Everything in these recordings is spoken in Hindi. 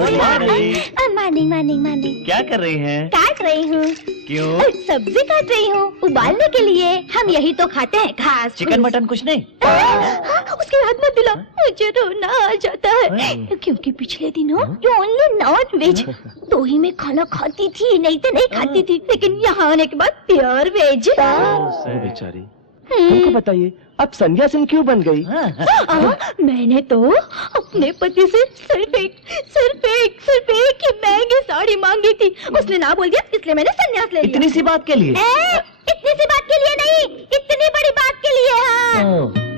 Morning morning. क्या कर रही हैं? काट रही हूँ। क्यों? सब्जी काट रही हूँ उबालने के लिए। हम यही तो खाते हैं घास। चिकन मटन कुछ नहीं? उसके हाथ मत दिला, मुझे रोना आ जाता है क्योंकि पिछले दिनों जो ओनली नॉन वेज तो ही मैं खाना खाती थी, नहीं तो नहीं खाती थी, लेकिन यहाँ आने के बाद प्योर वेज। बेचारी, हमको बताइए आप सन्यासिन क्यों बन गई? मैंने तो अपने पति से सिर्फ एक ही महंगी साड़ी मांगी थी, उसने ना बोल दिया, इसलिए मैंने संन्यास ले लिया। इतनी सी बात के लिए? इतनी सी बात के लिए नहीं, इतनी बड़ी बात के लिए। हाँ।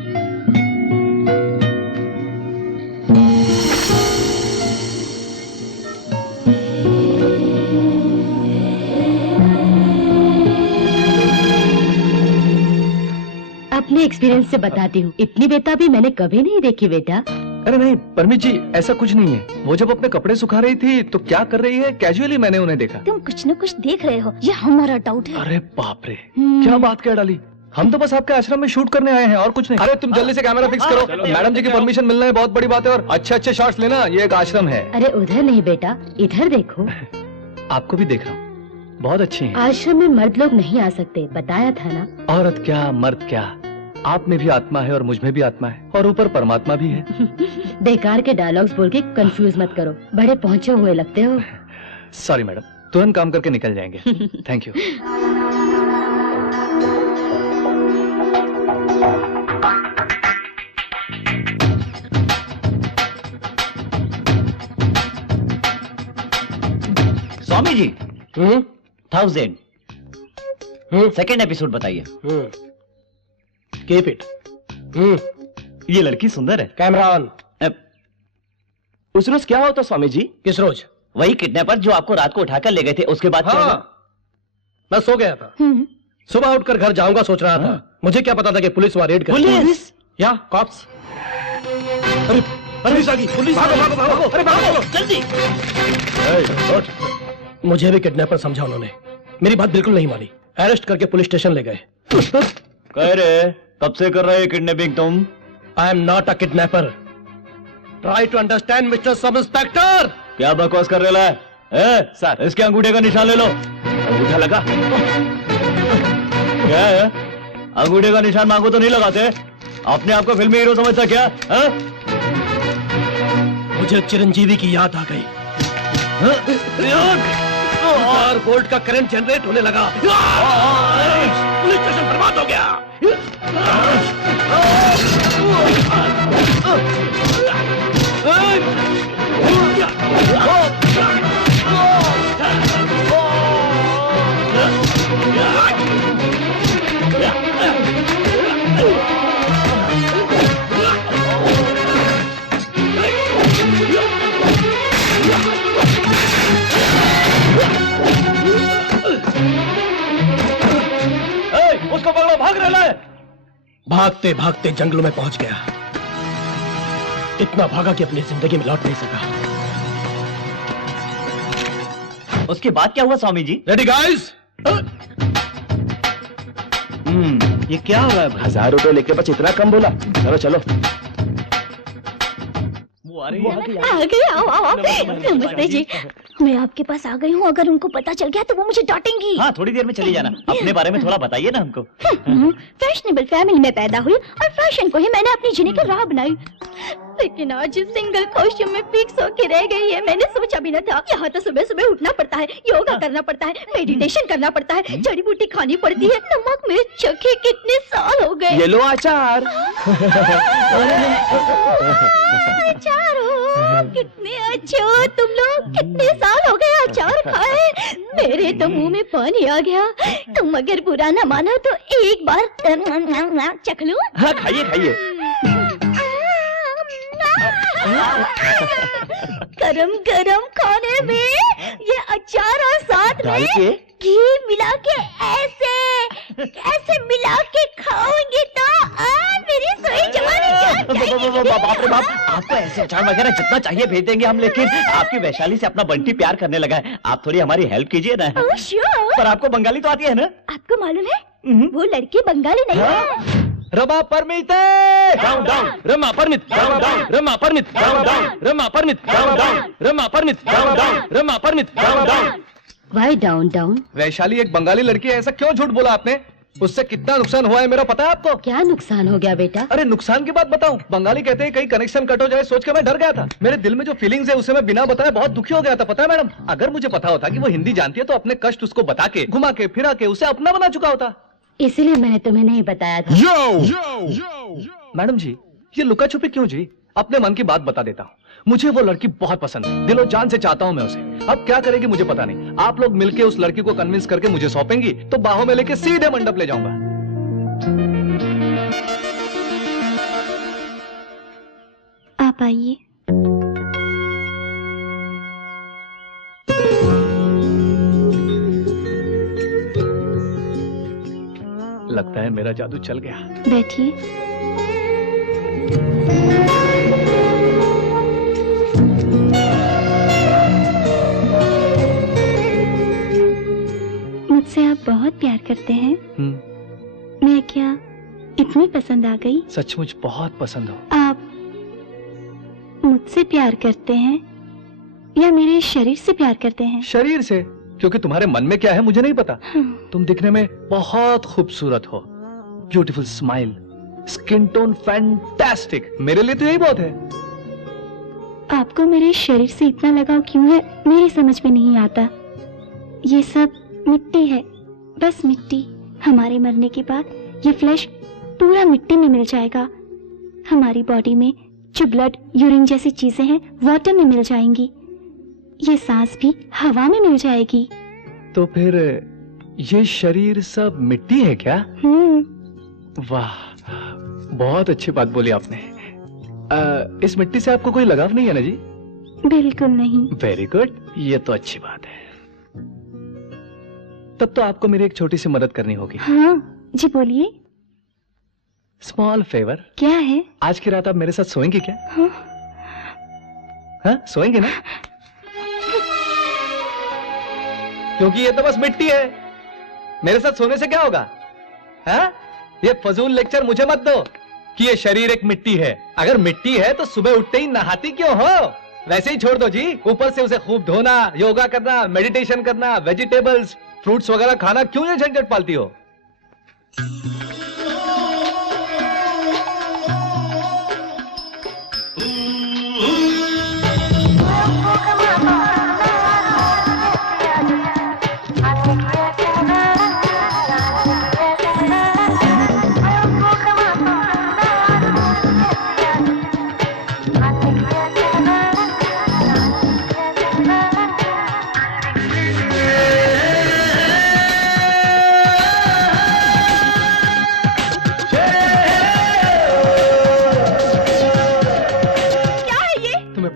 अपने एक्सपीरियंस से बताती हूँ, इतनी बेताबी मैंने कभी नहीं देखी बेटा। अरे नहीं परमित जी, ऐसा कुछ नहीं है। वो जब अपने कपड़े सुखा रही थी तो क्या कर रही है, कैजुअली मैंने उन्हें देखा। तुम कुछ न कुछ देख रहे हो, ये हमारा डाउट है। अरे बाप रे, क्या बात क्या डाली। हम तो बस आपके आश्रम में शूट करने आए हैं और कुछ नहीं। अरे तुम जल्दी से कैमरा फिक्स करो, मैडम जी की परमिशन मिलना है बहुत बड़ी बात है, और अच्छे शॉट्स लेना, ये एक आश्रम है। अरे उधर नहीं बेटा, इधर देखो। आपको भी देख रहा हूँ, बहुत अच्छी हैं। आश्रम में मर्द लोग नहीं आ सकते, बताया था ना। औरत क्या मर्द क्या, आप में भी आत्मा है और मुझ में भी आत्मा है, और ऊपर परमात्मा भी है। बेकार के डायलॉग्स बोल के कंफ्यूज मत करो, बड़े पहुंचे हुए लगते हो। सॉरी मैडम, तुरंत काम करके निकल जाएंगे। Thank you. Swami ji 1000 second episode बताइए। Keep it. ये लड़की सुंदर है। Camera on. उस रोज क्या होता स्वामी जी? किस रोज? वही किडनैपर जो आपको रात को उठाकर ले गए थे, उसके बाद क्या हुआ? मैं सो गया था, सुबह उठकर घर जाऊंगा सोच रहा था, मुझे क्या पता था कि पुलिस वहां रेड करेगी। पुलिस या कॉप्स। अरे पुलिस आ गई, पुलिस! भागो भागो भागो, अरे भागो जल्दी। मुझे भी किडनैपर समझा उन्होंने, मेरी बात बिल्कुल नहीं मानी, अरेस्ट करके पुलिस स्टेशन ले गए। कह रहे कब से कर रहे हैं किडनैपिंग तुम? I am not a kidnapper, try to understand mister sub inspector. क्या बकवास कर रहे है? सर इसके अंगूठे का निशान ले लो। अंगूठा लगा? क्या है? अंगूठे का निशान मांगो तो नहीं लगाते? अपने आप को फिल्मी हीरो समझता क्या? मुझे चिरंजीवी की याद आ गई और गोल्ड का करंट जनरेट होने लगा। पुलिस स्टेशन बर्बाद हो गया। उसको पकड़ो, भाग रहा है। भागते भागते जंगलों में पहुंच गया, इतना भागा कि अपनी जिंदगी में लौट नहीं सका। उसके बाद क्या हुआ स्वामी जी? Ready guys? ये क्या हो रहा है? 1000 रुपए लेके बस इतना कम बोला? चलो चलो। आ गए, आओ। नमस्ते जी, मैं आपके पास आ गई हूँ, अगर उनको पता चल गया तो वो मुझे डांटेंगी। हाँ थोड़ी देर में चली जाना, अपने बारे में थोड़ा बताइए ना हमको। फैशनेबल फैमिली में पैदा हुई और फैशन को ही मैंने अपनी जीने की राह बनाई, लेकिन आज सिंगल कॉस्ट्यूम में फिक्स होके रह गई है। मैंने सोचा भी न था, यहाँ तो सुबह सुबह उठना पड़ता है, योगा करना पड़ता है, मेडिटेशन करना पड़ता है, जड़ी बूटी खानी पड़ती है, नमक मिर्च चखे कितने साल हो गए। ये लो अचार। अचार हो, कितने अच्छे हो तुम लोग, कितने साल हो गए अचार खाए, मेरे तो मुंह में पानी आ गया। तुम अगर बुरा न मानो तो एक बार चख लूं? हाँ खाइए खाइए। गरम गरम खाने में ये अचार और साथ में घी मिला के ऐसे मिला के खाओगे तो मेरी सोई जवानी जान जाएगी। बाप रे बाप, आपको ऐसे अचार वगैरह जितना चाहिए भेज देंगे हम, लेकिन आपकी वैशाली से अपना बंटी प्यार करने लगा है, आप थोड़ी हमारी हेल्प कीजिए ना। श्योर। पर आपको बंगाली तो आती है ना? आपको मालूम है वो लड़की बंगाली नहीं है, रमा परमीते डाउन डाउन रमा परमित डाउन डाउन रमा परमित डाउन डाउन रमा परमित डाउन डाउन रमा परमित डाउन डाउन रमा परमित down down. Why down down? Vaishali एक बंगाली लड़की है, ऐसा क्यों झूठ बोला आपने? उससे कितना नुकसान हुआ है मेरा पता है आपको? क्या नुकसान हो गया बेटा? अरे नुकसान की बात बताऊं, बंगाली कहते हैं कहीं कनेक्शन कट हो जाए, सोच के मैं डर गया था। मेरे दिल में जो फीलिंग्स है उसे मैं बिना बताए बहुत दुखी हो गया था, पता है मैडम? अगर मुझे पता होता कि वो हिंदी जानती है तो अपने कष्ट उसको बता के घुमा के फिरा के उसे अपना बना चुका होता। इसीलिए मैंने तुम्हें नहीं बताया था। मैडम जी ये लुका छुपी क्यों जी? अपने मन की बात बता देता हूँ, मुझे वो लड़की बहुत पसंद है, दिलो जान से चाहता हूँ मैं उसे। अब क्या करेगी मुझे पता नहीं, आप लोग मिलके उस लड़की को कन्विंस करके मुझे सौंपेंगी तो बाहों में लेके सीधे मंडप ले जाऊंगा। आप आइए। लगता है मेरा जादू चल गया। बैठिए। मुझसे आप बहुत प्यार करते हैं। मैं क्या इतनी पसंद आ गई? सचमुच बहुत पसंद हो। आप मुझसे प्यार करते हैं या मेरे शरीर से प्यार करते हैं? शरीर से, क्योंकि तुम्हारे मन में क्या है मुझे नहीं पता। हाँ। तुम दिखने में बहुत खूबसूरत हो, beautiful smile, skin tone fantastic, मेरे लिए तो यही बहुत है। आपको मेरे शरीर से इतना लगाव क्यों है मेरी समझ में नहीं आता। ये सब मिट्टी है, बस मिट्टी। हमारे मरने के बाद ये फ्लैश पूरा मिट्टी में मिल जाएगा। हमारी बॉडी में जो ब्लड, यूरिन जैसी चीजें हैं वाटर में मिल जाएंगी। ये सांस भी हवा में मिल जाएगी। तो फिर ये शरीर सब मिट्टी है क्या? वाह, बहुत अच्छी बात बोली आपने। इस मिट्टी से आपको कोई लगाव नहीं है ना जी? बिल्कुल नहीं। वेरी गुड, ये तो अच्छी बात है। तब तो आपको मेरी एक छोटी सी मदद करनी होगी। हाँ जी बोलिए। Small favour. क्या है? आज की रात आप मेरे साथ सोएंगे क्या? हाँ? हाँ सोएंगे ना? क्योंकि ये तो बस मिट्टी है, मेरे साथ सोने से क्या होगा? हाँ? ये फजूल लेक्चर मुझे मत दो कि ये शरीर एक मिट्टी है। अगर मिट्टी है तो सुबह उठते ही नहाती क्यों हो? वैसे ही छोड़ दो जी, ऊपर से उसे खूब धोना, योगा करना, मेडिटेशन करना, वेजिटेबल्स, फ्रूट्स वगैरह खाना, क्यों ये झंझट पालती हो?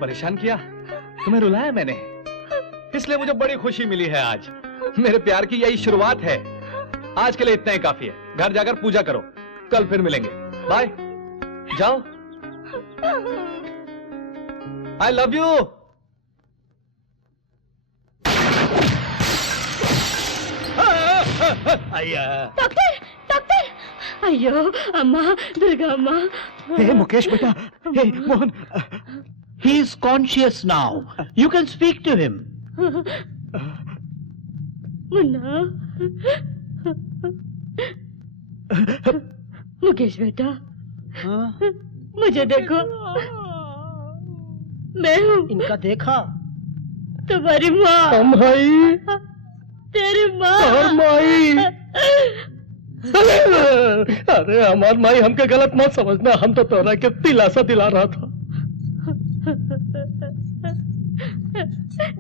परेशान किया, तुम्हें रुलाया मैंने, इसलिए मुझे बड़ी खुशी मिली है आज। मेरे प्यार की यही शुरुआत है। आज के लिए इतना ही काफी है, घर जाकर पूजा करो, कल फिर मिलेंगे। बाय, जाओ। I love you. Doctor, doctor. अयो अम्मा, दुर्गा अम्मा। हे मुकेश बेटा, हे Mohan, he is conscious now. You can speak to him. Munna, Mukesh बेटा, मुझे देखो, मैं हूँ। इनका देखा? तुम्हारी माँ। भाई, तेरी माँ। और माई। अरे हमार माई, हमके गलत मत समझना, हम तो तोरा के दिलासा दिला रहा था।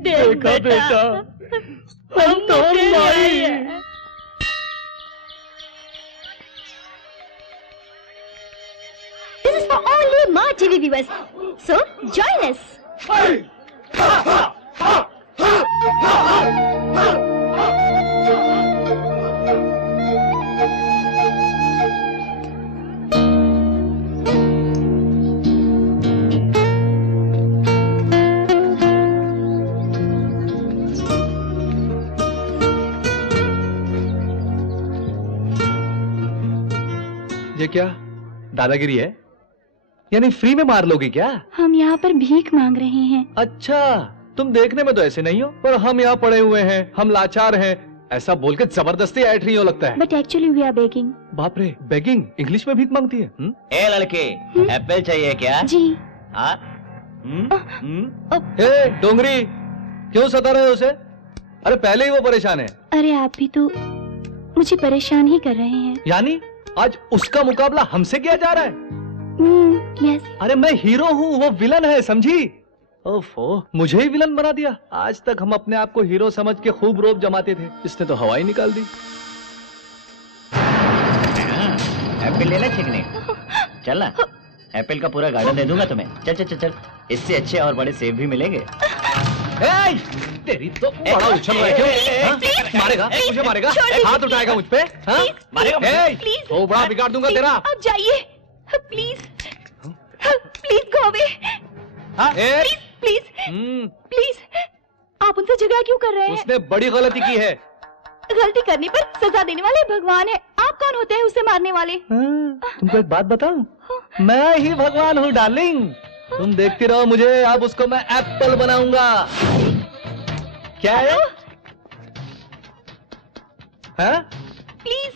देखा बेटा, हम तो माई। This is for only my TV viewers. So join us. ये क्या? दादागिरी है? यानी फ्री में मार लोगी क्या? हम यहाँ पर भीख मांग रहे हैं। अच्छा, तुम देखने में तो ऐसे नहीं हो, पर हम यहाँ पड़े हुए हैं, हम लाचार हैं, ऐसा बोल के जबरदस्ती ऐठ रही हो लगता है। But actually we are begging. बाप रे, बेगिंग इंग्लिश में भीख मांगती है? ए लड़के, एप्पल चाहिए क्या? जी। हाँ? ए डोंगरी, क्यों सता रहे हो उसे? अरे पहले ही वो परेशान है। अरे आप भी तो मुझे परेशान ही कर रहे हैं। यानी आज उसका मुकाबला हमसे किया जा रहा है? यस। अरे मैं हीरो हूँ, वो विलन है, समझी? ओफो, मुझे ही विलन बना दिया। आज तक हम अपने आप को हीरो समझ के खूब रोब जमाते थे, इसने तो हवा ही निकाल दी। एप्पल लेना चिकने? चल ना, एप्पल का पूरा गार्डन दे दूंगा तुम्हें। चल चल चल चल, इससे अच्छे और बड़े सेब भी मिलेंगे। तेरी तो बड़ा उछल रहा है क्यों? हाँ? मारेगा? मुझे मारेगा? हाथ उठाएगा मुझ पे? हाँ? मारेगा मुझे? तो बड़ा बिगाड़ दूंगा तेरा। आप जाइए please, please go away, please please. आप उनसे झगड़ा क्यों कर रहे हैं? उसने बड़ी गलती की है। गलती करने पर सजा देने वाले भगवान है। आप कौन होते हैं उसे मारने वाले? तुमको एक बात बताऊं? मैं ही भगवान हूँ डार्लिंग। तुम देखती रहो मुझे, अब उसको मैं एप्पल बनाऊंगा। क्या है? हैं? प्लीज।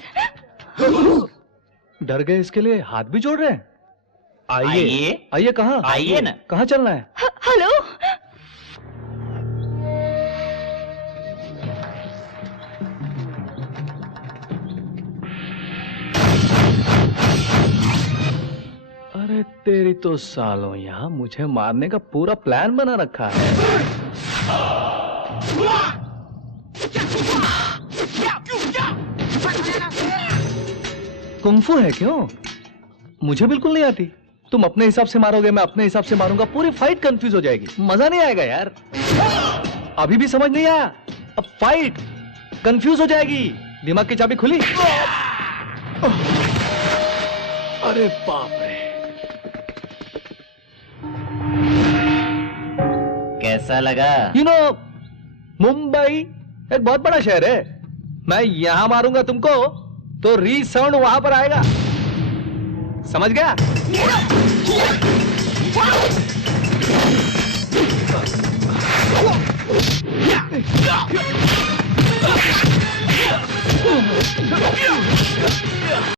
डर गए इसके लिए हाथ भी जोड़ रहे हैं। आइए आइए। आइए, कहाँ? आइए ना। कहाँ चलना है? हेलो। अरे तेरी तो सालों, यहाँ मुझे मारने का पूरा प्लान बना रखा है। कुंफू है क्यों? मुझे बिल्कुल नहीं आती। तुम अपने हिसाब से मारोगे, मैं अपने हिसाब से मारूंगा, पूरी फाइट कंफ्यूज हो जाएगी, मजा नहीं आएगा यार। अभी भी समझ नहीं आया? अब फाइट कंफ्यूज हो जाएगी। दिमाग की चाबी खुली? अरे बाप रे, कैसा लगा? मुंबई एक बहुत बड़ा शहर है। मैं यहां मारूंगा तुमको तो री साउंड वहां पर आएगा, समझ गया?